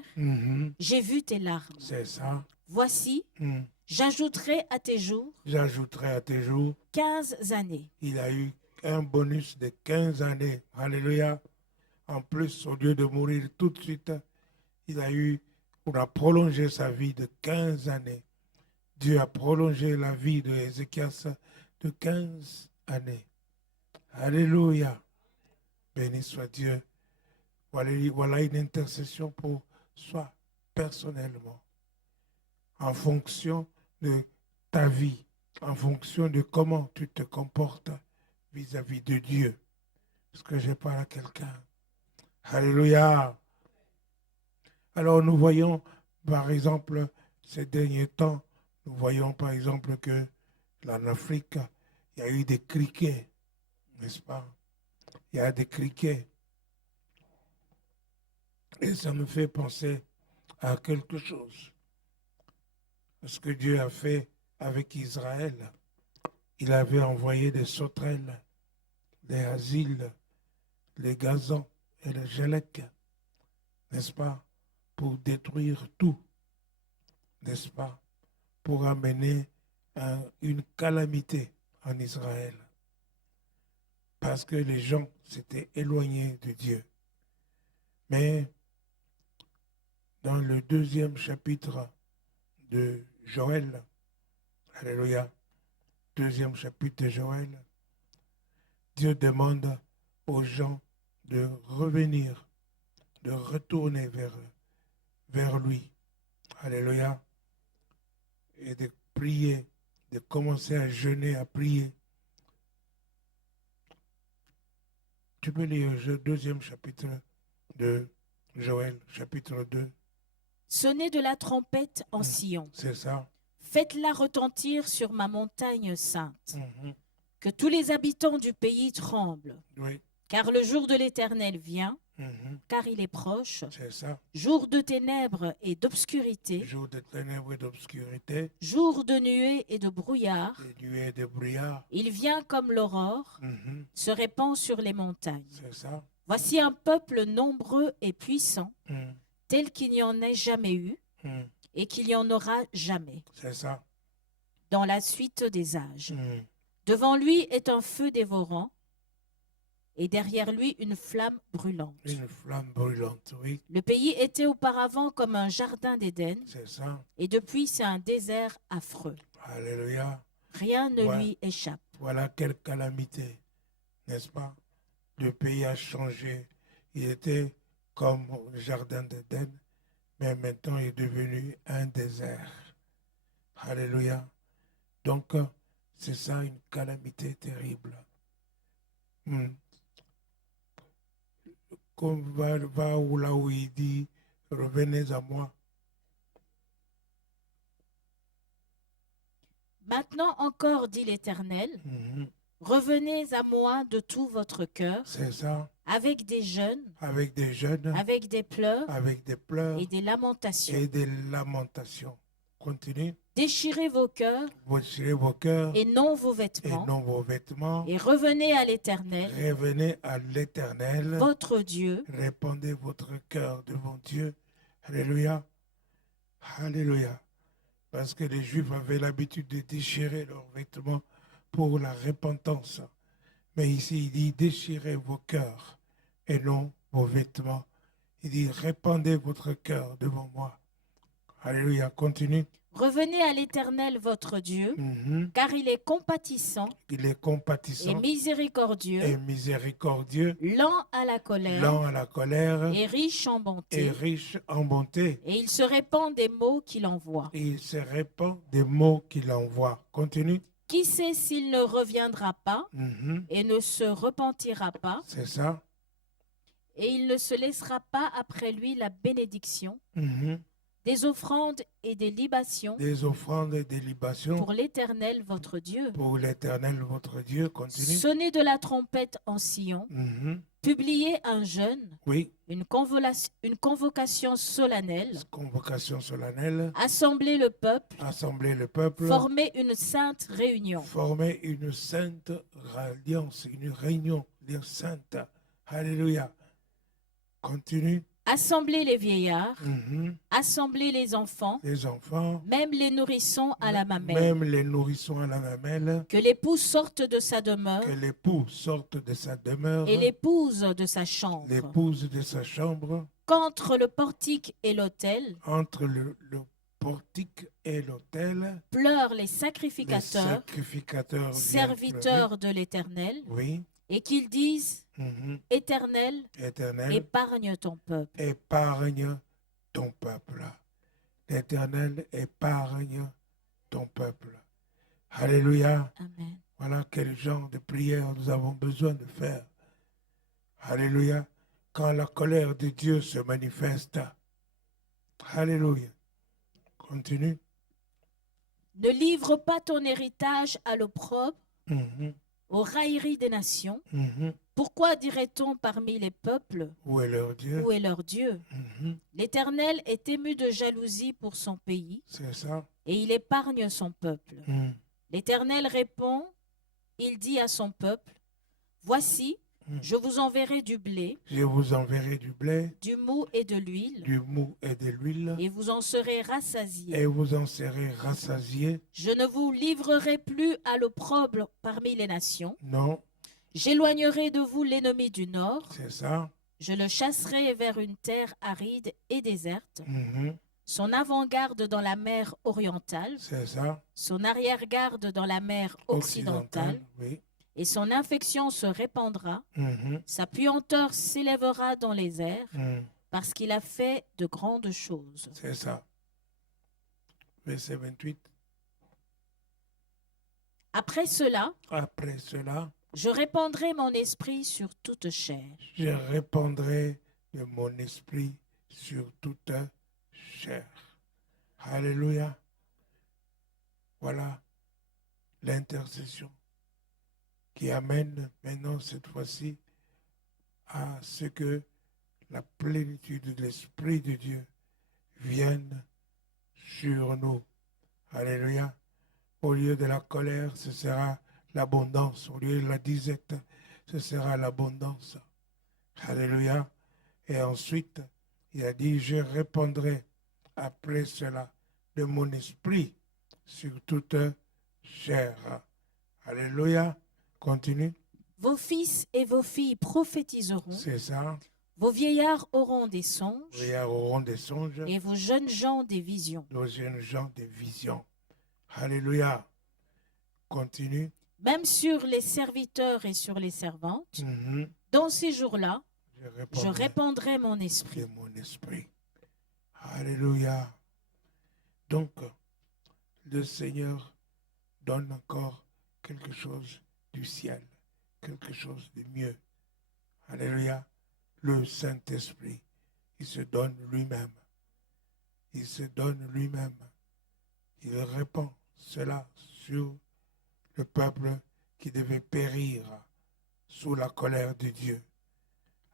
j'ai vu tes larmes. C'est ça. Voici, j'ajouterai à tes jours. J'ajouterai à tes jours 15 années. Il a eu un bonus de 15 années. Alléluia. En plus, au lieu de mourir tout de suite, on a prolongé sa vie de 15 années. Dieu a prolongé la vie de Ézéchias de 15 années. Alléluia. Béni soit Dieu. Voilà une intercession pour soi, personnellement. En fonction de ta vie, en fonction de comment tu te comportes vis-à-vis de Dieu. Est-ce que je parle à quelqu'un? Alléluia. Alors nous voyons, par exemple, ces derniers temps, nous voyons par exemple que en Afrique, il y a eu des criquets, n'est-ce pas? Il y a des criquets. Et ça me fait penser à quelque chose. Ce que Dieu a fait avec Israël. Il avait envoyé des sauterelles, des asiles, les gazans et les gélèques, n'est-ce pas, pour détruire tout, n'est-ce pas, pour amener une calamité en Israël parce que les gens s'étaient éloignés de Dieu. Mais dans le 2e chapitre de Joël, alléluia, 2e chapitre de Joël, Dieu demande aux gens de revenir, de retourner vers lui, alléluia, et de prier, de commencer à jeûner, à prier. Tu peux lire le 2e chapitre de Joël, chapitre 2. Sonnez de la trompette en Sion. C'est ça. Faites-la retentir sur ma montagne sainte. Que tous les habitants du pays tremblent. Oui. Car le jour de l'Éternel vient, car il est proche. C'est ça. Jour de ténèbres et d'obscurité. Jour de ténèbres et d'obscurité. Jour de nuées et de brouillard. Des nuées et de brouillard. Il vient comme l'aurore, se répand sur les montagnes. C'est ça. Voici un peuple nombreux et puissant, tel qu'il n'y en ait jamais eu et qu'il n'y en aura jamais. C'est ça. Dans la suite des âges. Devant lui est un feu dévorant et derrière lui une flamme brûlante. Une flamme brûlante, oui. Le pays était auparavant comme un jardin d'Éden. C'est ça. Et depuis, c'est un désert affreux. Alléluia. Rien ne lui échappe. Voilà quelle calamité, n'est-ce pas? Le pays a changé. Il était comme le jardin d'Éden, mais maintenant il est devenu un désert. Alléluia. Donc, c'est ça une calamité terrible. Comme va là où il dit, revenez à moi. Maintenant encore, dit l'Éternel, revenez à moi de tout votre cœur. C'est ça. Avec des jeûnes. Avec des jeûnes. Avec des pleurs. Avec des pleurs. Et des lamentations. Et des lamentations. Continue. Déchirez vos cœurs. Déchirez vos cœurs. Et non vos vêtements. Et non vos vêtements. Et revenez à l'Éternel. Revenez à l'Éternel. Votre Dieu. Répandez votre cœur devant Dieu. Alléluia. Alléluia. Parce que les Juifs avaient l'habitude de déchirer leurs vêtements pour la repentance. Mais ici, il dit, déchirez vos cœurs et non vos vêtements. Il dit, répandez votre cœur devant moi. Alléluia, continue. Revenez à l'Éternel votre Dieu, car il est compatissant. Il est compatissant. Et miséricordieux. Et miséricordieux. Lent à la colère. Lent à la colère. Et riche en bonté. Et riche en bonté. Et il se répand des mots qu'il envoie. Et il se répand des mots qu'il envoie. Continue. Qui sait s'il ne reviendra pas et ne se repentira pas? C'est ça. Et il ne se laissera pas après lui la bénédiction. Des offrandes et des libations. Des offrandes et des libations. Pour l'Éternel votre Dieu. Pour l'Éternel votre Dieu. Continue. Sonnez de la trompette en Sion. Publiez un jeûne. Oui. Une convocation solennelle. Convocation solennelle. Assemblez le peuple. Assemblez le peuple. Formez une sainte réunion. Formez une sainte alliance. Une réunion sainte. Alléluia. Continue. Assemblez les vieillards, assemblez les enfants, même les nourrissons à la mamelle. Même les nourrissons à la mamelle. Que l'époux sorte de sa demeure. Que l'époux sorte de sa demeure. Et l'épouse de sa chambre. L'épouse de sa chambre. Qu'entre le portique et l'autel. Entre le portique et l'autel. Pleurent les sacrificateurs. Serviteurs de l'Éternel. Oui. Et qu'ils disent, Éternel, épargne ton peuple. Épargne ton peuple. L'Éternel épargne ton peuple. Alléluia. Amen. Voilà quel genre de prière nous avons besoin de faire. Alléluia. Quand la colère de Dieu se manifeste. Alléluia. Continue. Ne livre pas ton héritage à l'opprobre. Aux railleries des nations. Pourquoi dirait-on parmi les peuples? Où est leur Dieu? Où est leur Dieu? L'Éternel est ému de jalousie pour son pays. C'est ça. Et il épargne son peuple. L'Éternel répond, il dit à son peuple, voici, Je vous enverrai du blé, Je vous enverrai du blé, du mou et de l'huile, du mou et de l'huile, et vous en serez rassasiés. et vous en serez rassasiés. Je ne vous livrerai plus à l'opprobre parmi les nations. Non, J'éloignerai de vous l'ennemi du nord. c'est ça. Je le chasserai vers une terre aride et déserte. Mhm, Son avant-garde dans la mer orientale, c'est ça. son arrière-garde dans la mer occidentale, Oui. et son infection se répandra. Mhm, Sa puanteur s'élèvera dans les airs, mhm, parce qu'il a fait de grandes choses. c'est ça. Verset 28. Après cela, Après cela, je répandrai mon esprit sur toute chair. je répandrai de mon esprit sur toute chair. Alléluia. Voilà l'intercession qui amène maintenant cette fois-ci à ce que la plénitude de l'Esprit de Dieu vienne sur nous. Alléluia. Au lieu de la colère, ce sera l'abondance. Au lieu de la disette, ce sera l'abondance. Alléluia. Et ensuite, il a dit, je répondrai après cela de mon esprit sur toute chair. Alléluia. Continue. Vos fils et vos filles prophétiseront. C'est ça. Vos vieillards auront des songes. Les vieillards auront des songes. Et vos jeunes gens des visions. Nos jeunes gens des visions. Alléluia. Continue. Même sur les serviteurs et sur les servantes, Mhm. dans ces jours-là, je Je répandrai mon esprit. de mon esprit. Alléluia. Donc, le Seigneur donne encore quelque chose du ciel, quelque chose de mieux. Alléluia. Le Saint-Esprit, il se donne lui-même. Il se donne lui-même. Il répand cela sur le peuple qui devait périr sous la colère de Dieu,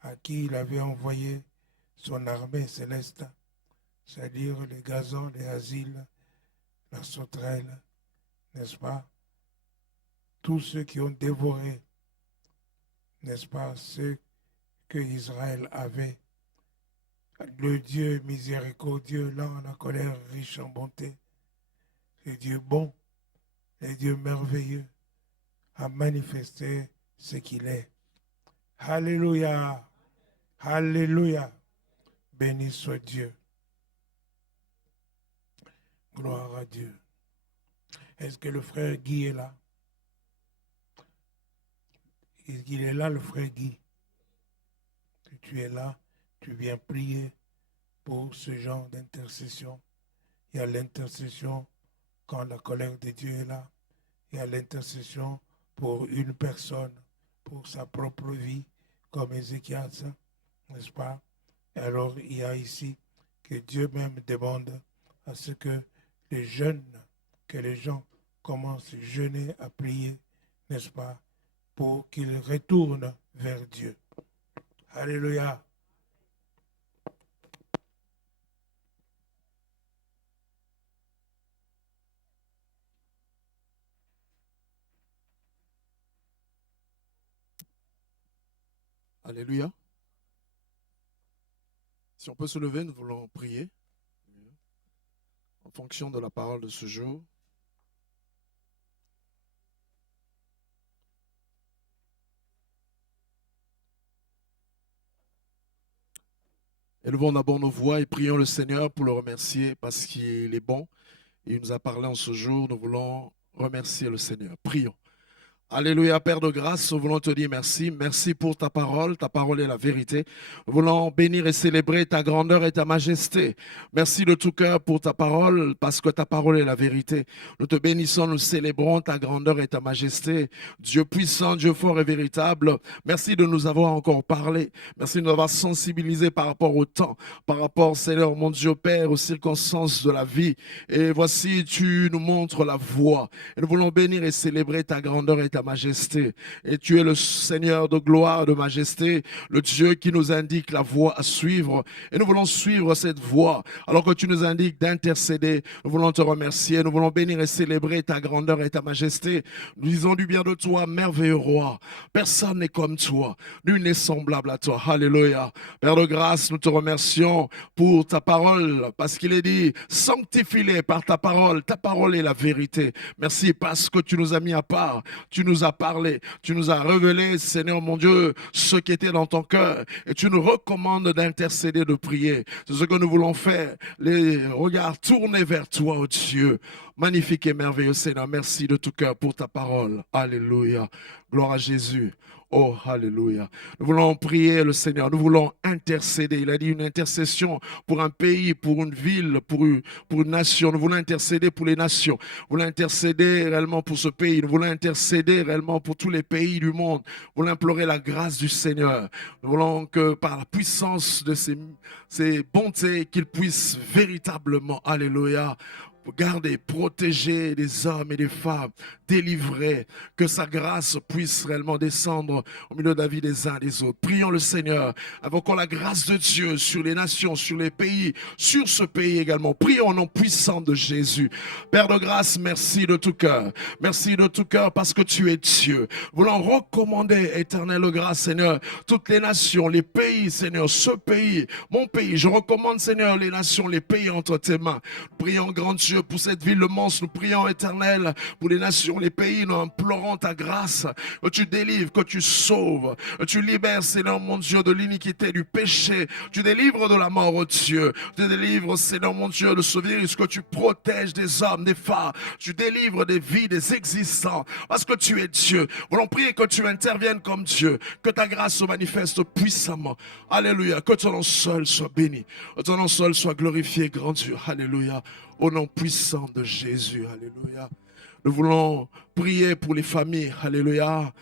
à qui il avait envoyé son armée céleste, c'est-à-dire les gazons, les asiles, la sauterelle, n'est-ce pas? Tous ceux qui ont dévoré, n'est-ce pas, ceux que Israël avait. Le Dieu miséricordieux, lent à la colère, riche en bonté, le Dieu bon, le Dieu merveilleux, a manifesté ce qu'il est. Alléluia, alléluia, béni soit Dieu. Gloire à Dieu. Est-ce que le frère Guy est là? Il est là, le frère Guy. Que tu es là, tu viens prier pour ce genre d'intercession. Il y a l'intercession quand la colère de Dieu est là. Il y a l'intercession pour une personne, pour sa propre vie, comme Ézéchias, n'est-ce pas? Et alors, il y a ici que Dieu même demande à ce que les jeunes, que les gens commencent à jeûner, à prier, n'est-ce pas? Pour qu'ils retournent vers Dieu. Alléluia. Alléluia. Si on peut se lever, nous voulons prier en fonction de la parole de ce jour. Élevons d'abord nos voix et prions le Seigneur pour le remercier parce qu'il est bon. Il nous a parlé en ce jour. Nous voulons remercier le Seigneur. Prions. Alléluia, Père de grâce, nous voulons te dire merci. Merci pour ta parole est la vérité. Nous voulons bénir et célébrer ta grandeur et ta majesté. Merci de tout cœur pour ta parole, parce que ta parole est la vérité. Nous te bénissons, nous célébrons ta grandeur et ta majesté. Dieu puissant, Dieu fort et véritable, merci de nous avoir encore parlé. Merci de nous avoir sensibilisés par rapport au temps, par rapport, Seigneur, mon Dieu Père, aux circonstances de la vie. Et voici, tu nous montres la voie. Et nous voulons bénir et célébrer ta grandeur et ta ta majesté. Et tu es le Seigneur de gloire, de majesté, le Dieu qui nous indique la voie à suivre. Et nous voulons suivre cette voie. Alors que tu nous indiques d'intercéder, nous voulons te remercier. Nous voulons bénir et célébrer ta grandeur et ta majesté. Nous disons du bien de toi, merveilleux roi. Personne n'est comme toi. Nul n'est semblable à toi. Alléluia. Père de grâce, nous te remercions pour ta parole, parce qu'il est dit, sanctifie-les par ta parole. Ta parole est la vérité. Merci parce que tu nous as mis à part. Tu nous as parlé. Tu nous as révélé, Seigneur mon Dieu, ce qui était dans ton cœur. Et tu nous recommandes d'intercéder, de prier. C'est ce que nous voulons faire. Les regards tournés vers toi, oh Dieu. Magnifique et merveilleux Seigneur. Merci de tout cœur pour ta parole. Alléluia. Gloire à Jésus. Oh, alléluia. Nous voulons prier le Seigneur. Nous voulons intercéder. Il a dit une intercession pour un pays, pour une ville, pour une nation. Nous voulons intercéder pour les nations. Nous voulons intercéder réellement pour ce pays. Nous voulons intercéder réellement pour tous les pays du monde. Nous voulons implorer la grâce du Seigneur. Nous voulons que par la puissance de ses bontés, qu'il puisse véritablement, alléluia, garder, protéger les hommes et les femmes, délivrer, que sa grâce puisse réellement descendre au milieu de la vie des uns et des autres. Prions le Seigneur, invoquons la grâce de Dieu sur les nations, sur les pays, sur ce pays également. Prions au nom puissant de Jésus. Père de grâce, merci de tout cœur. Merci de tout cœur parce que tu es Dieu. Voulons recommander, éternelle grâce, Seigneur, toutes les nations, les pays, Seigneur, ce pays, mon pays. Je recommande, Seigneur, les nations, les pays entre tes mains. Prions, grand Dieu, pour cette ville, le Mans, nous prions, éternel, pour les nations, les pays, nous implorons ta grâce, que tu délivres, que tu sauves, que tu libères, Seigneur mon Dieu, de l'iniquité, du péché, tu délivres de la mort, oh Dieu, tu délivres, Seigneur mon Dieu, de ce virus, que tu protèges des hommes, des femmes, tu délivres des vies, des existants, parce que tu es Dieu. Voulons prier que tu interviennes comme Dieu, que ta grâce se manifeste puissamment. Alléluia, que ton nom seul soit béni, que ton nom seul soit glorifié, grand Dieu. Alléluia. Au nom puissant de Jésus, alléluia. Nous voulons prier pour les familles, alléluia.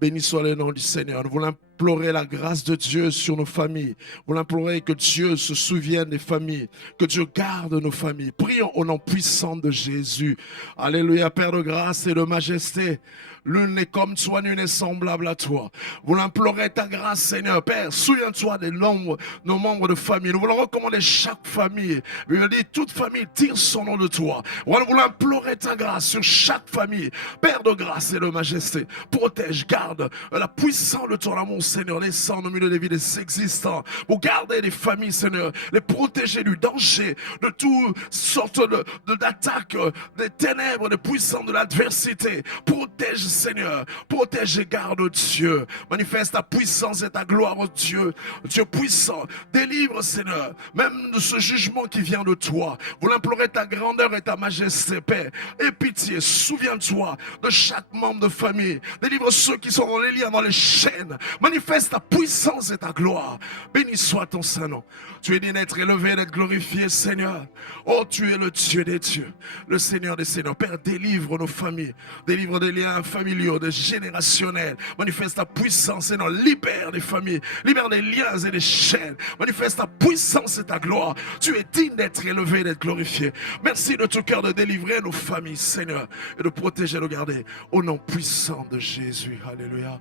Béni soit le nom du Seigneur. Nous voulons implorer la grâce de Dieu sur nos familles. Nous voulons implorer que Dieu se souvienne des familles, que Dieu garde nos familles. Prions au nom puissant de Jésus. Alléluia, Père de grâce et de majesté. L'une n'est comme toi, nul n'est semblable à toi. Nous voulons implorer ta grâce, Seigneur. Père, souviens-toi des nombres, nos membres de famille. Nous voulons recommander chaque famille. Il dit, toute famille tire son nom de toi. Nous voulons implorer ta grâce sur chaque famille. Père de grâce et de majesté, protège, garde la puissance de ton amour, Seigneur. Descends au milieu des vies des existants pour garder les familles, Seigneur. Les protéger du danger, de toutes sortes d'attaques, des ténèbres, des puissances de l'adversité. Protège, Seigneur, protège et garde, oh Dieu. Manifeste ta puissance et ta gloire, oh Dieu. Dieu puissant, délivre, Seigneur, même de ce jugement qui vient de toi. Vous l'implorer ta grandeur et ta majesté, Père. Aie pitié, souviens-toi de chaque membre de famille. Délivre ceux qui sont dans les liens, dans les chaînes. Manifeste ta puissance et ta gloire. Béni soit ton Saint-Nom. Tu es né d'être élevé, d'être glorifié, Seigneur. Oh, tu es le Dieu des dieux, le Seigneur des seigneurs. Père, délivre nos familles, délivre des liens familiaux, des générationnels. Manifeste ta puissance, Seigneur. Libère les familles, libère des liens et des chaînes. Manifeste ta puissance et ta gloire. Tu es digne d'être élevé, d'être glorifié. Merci de tout cœur de délivrer nos familles, Seigneur, et de protéger, de garder. Au nom puissant de Jésus. Alléluia.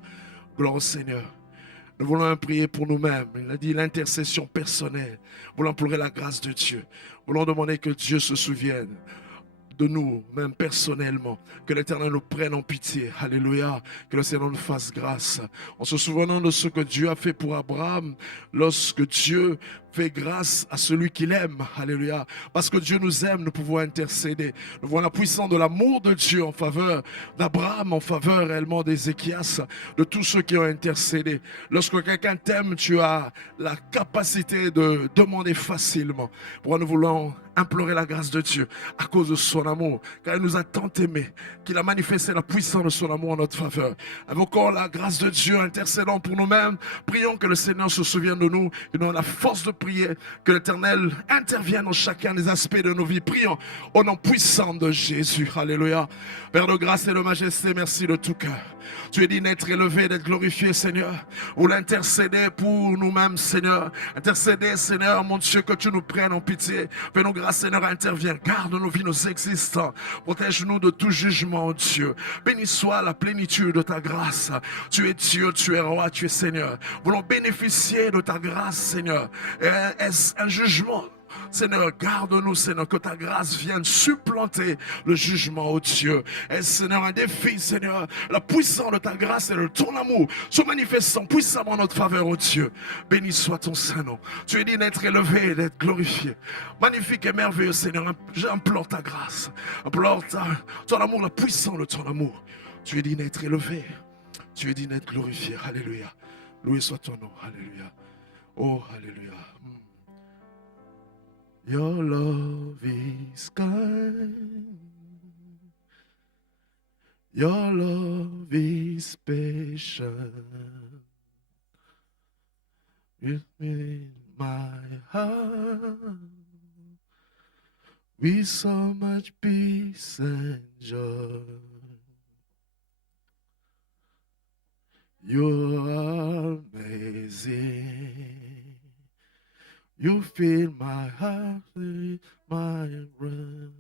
Gloire au Seigneur. Nous voulons prier pour nous-mêmes. Il a dit l'intercession personnelle. Nous voulons implorer la grâce de Dieu. Nous voulons demander que Dieu se souvienne de nous, même personnellement. Que l'Éternel nous prenne en pitié. Alléluia. Que le Seigneur nous fasse grâce. En se souvenant de ce que Dieu a fait pour Abraham, lorsque Dieu fait grâce à celui qu'il aime. Alléluia. Parce que Dieu nous aime, nous pouvons intercéder. Nous voyons la puissance de l'amour de Dieu en faveur d'Abraham, en faveur réellement d'Ézéchias, de tous ceux qui ont intercédé. Lorsque quelqu'un t'aime, tu as la capacité de demander facilement. Pour nous voulons implorer la grâce de Dieu à cause de son amour, car il nous a tant aimés, qu'il a manifesté la puissance de son amour en notre faveur. Invoquons la grâce de Dieu, intercédons pour nous-mêmes. Prions que le Seigneur se souvienne de nous et nous donne la force de prier que l'Éternel intervienne dans chacun des aspects de nos vies. Prions au nom puissant de Jésus. Alléluia. Père de grâce et de majesté, merci de tout cœur. Tu es dit d'être élevé, d'être glorifié, Seigneur. Ou l'intercéder pour nous-mêmes, Seigneur. Intercéder, Seigneur, mon Dieu, que tu nous prennes en pitié. Fais-nous grâce, Seigneur, interviens. Garde nos vies, nos existants. Protège-nous de tout jugement, oh Dieu. Béni soit la plénitude de ta grâce. Tu es Dieu, tu es roi, tu es Seigneur. Voulons bénéficier de ta grâce, Seigneur. Est-ce un jugement? Seigneur, garde-nous, Seigneur, que ta grâce vienne supplanter le jugement, oh Dieu. Et Seigneur, un défi, Seigneur, la puissance de ta grâce et de ton amour se manifestant puissamment en notre faveur, oh Dieu. Béni soit ton Saint-Nom. Tu es dit d'être élevé et d'être glorifié. Magnifique et merveilleux, Seigneur, j'implore ta grâce. Implore ton amour, la puissance de ton amour. Tu es dit d'être élevé. Tu es dit d'être glorifié. Alléluia. Loué soit ton nom. Alléluia. Oh, alléluia. Your love is kind. Your love is patient. With me in my heart, with so much peace and joy. You are amazing. You fill my heart with my breath.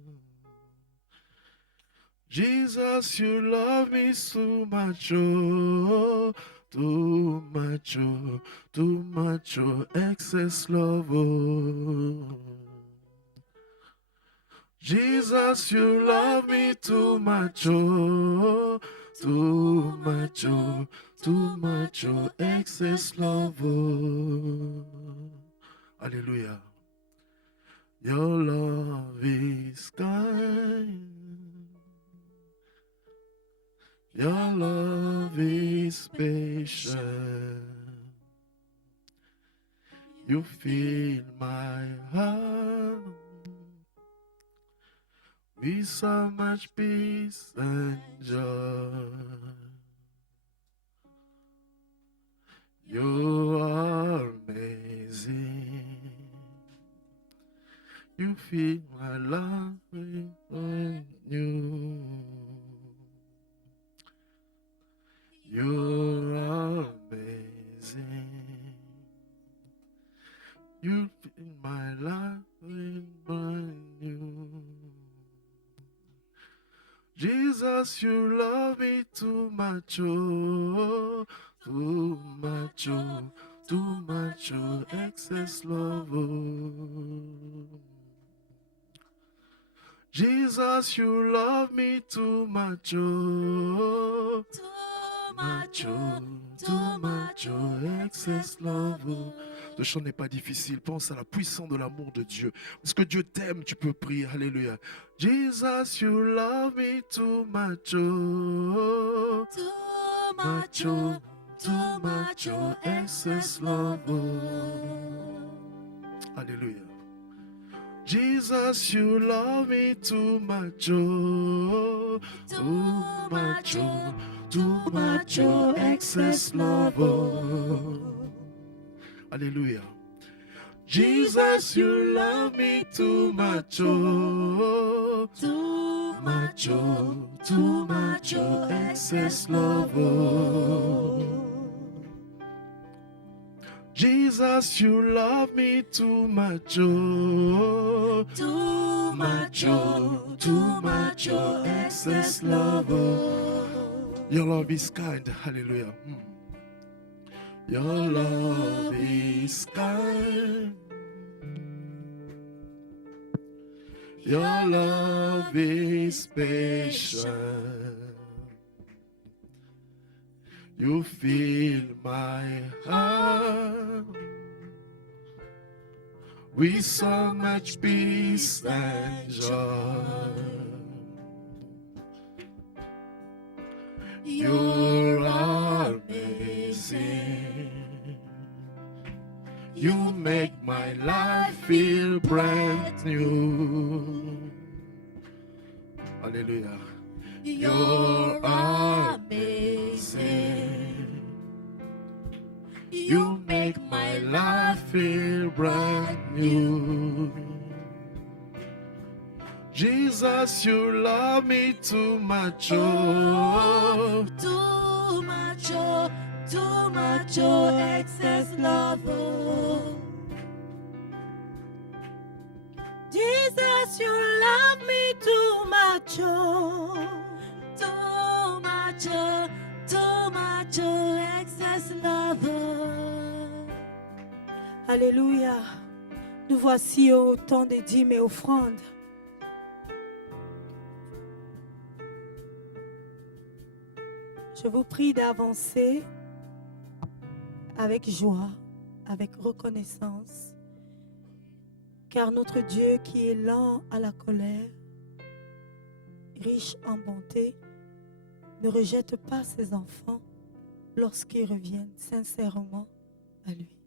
Jesus, you love me so much, oh, too much, oh, too much, oh, excess love, oh. Jesus, you love me too much, oh, too much, oh, too much, oh, excess love, oh. Hallelujah. Your love is kind. Your love is patient. You fill my heart with so much peace and joy. You are amazing. You fill my life with you. You are amazing. You fill my life with you. Jesus, you love me too much, oh, too much, oh, too much, oh, excess love, oh. Jesus, you love me too much, oh, too much, oh, too much, oh, excess love, oh. Ce chant n'est pas difficile. Pense à la puissance de l'amour de Dieu. Parce que Dieu t'aime, tu peux prier. Alléluia. Jesus, you love me too much, oh, too much, oh, too much, oh, excess love, oh. Alléluia. Jesus, you love me too much, oh, too much, oh, too much, oh, excess love, oh. Alléluia. Jesus, you love me too much, oh, too much, oh, too much, oh, excess love, oh. Jesus, you love me too much, oh, too much, oh, too much, oh, excess love, oh. Your love is kind, hallelujah. Your love is kind. Your love is patient. You fill my heart with so much peace and joy. You're amazing. You make my life feel brand new. Hallelujah. You're amazing. You make my life feel brand new. Jesus, you love me too much. Oh. Too much, oh, excess love. Oh. Jesus, you love me too much, oh. Too much, oh, excess love. Oh. Alléluia. Nous voici au temps des dîmes et offrandes. Je vous prie d'avancer avec joie, avec reconnaissance, car notre Dieu qui est lent à la colère, riche en bonté, ne rejette pas ses enfants lorsqu'ils reviennent sincèrement à lui.